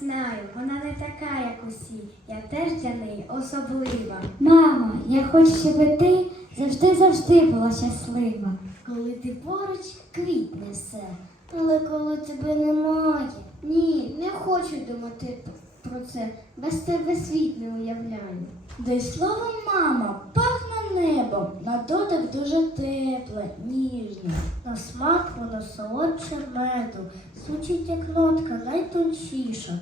знаю, вона не така, як усі. Я теж для неї особлива. Мамо, я хочу, щоб ти завжди-завжди була щаслива. Коли ти поруч, квітне все. Але коли тебе немає. Ні, не хочу думати про це. Без тебе світ не уявляю. Десь словом, мама, пахне небом, на дотик дуже тепле, ніжне. На смак воно солодше меду, звучить як нотка найтоншіша.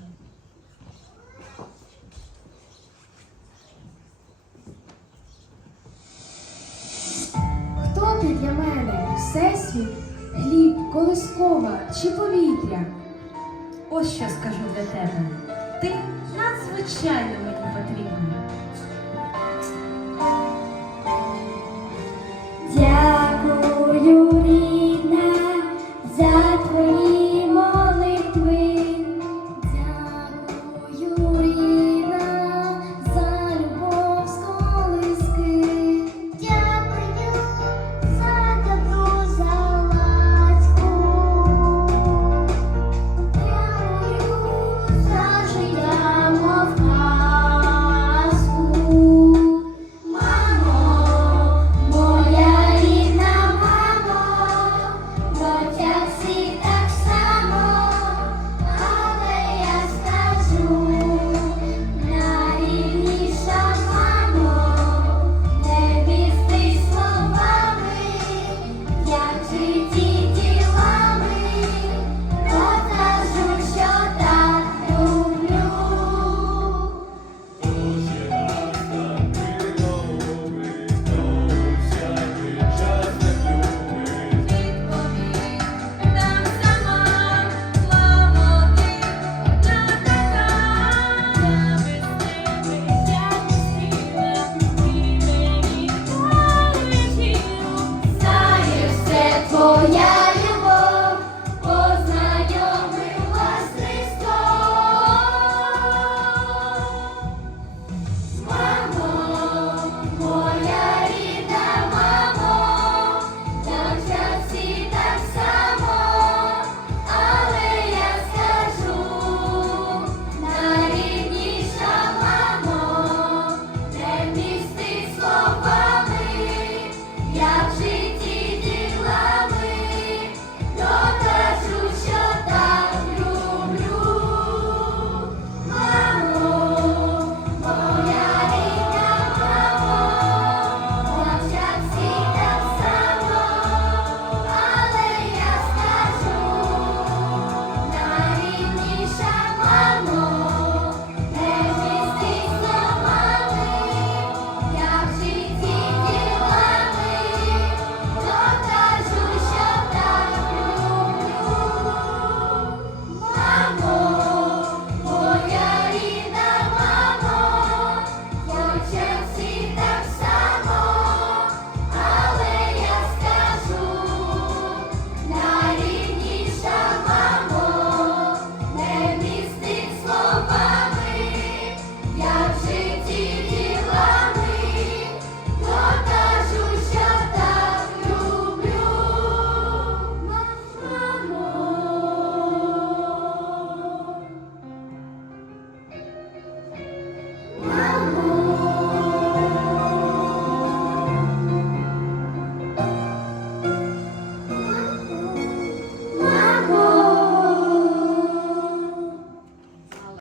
Всесвіт, хліб, колискова чи повітря? Ось що скажу для тебе. Ти надзвичайно мені потрібна.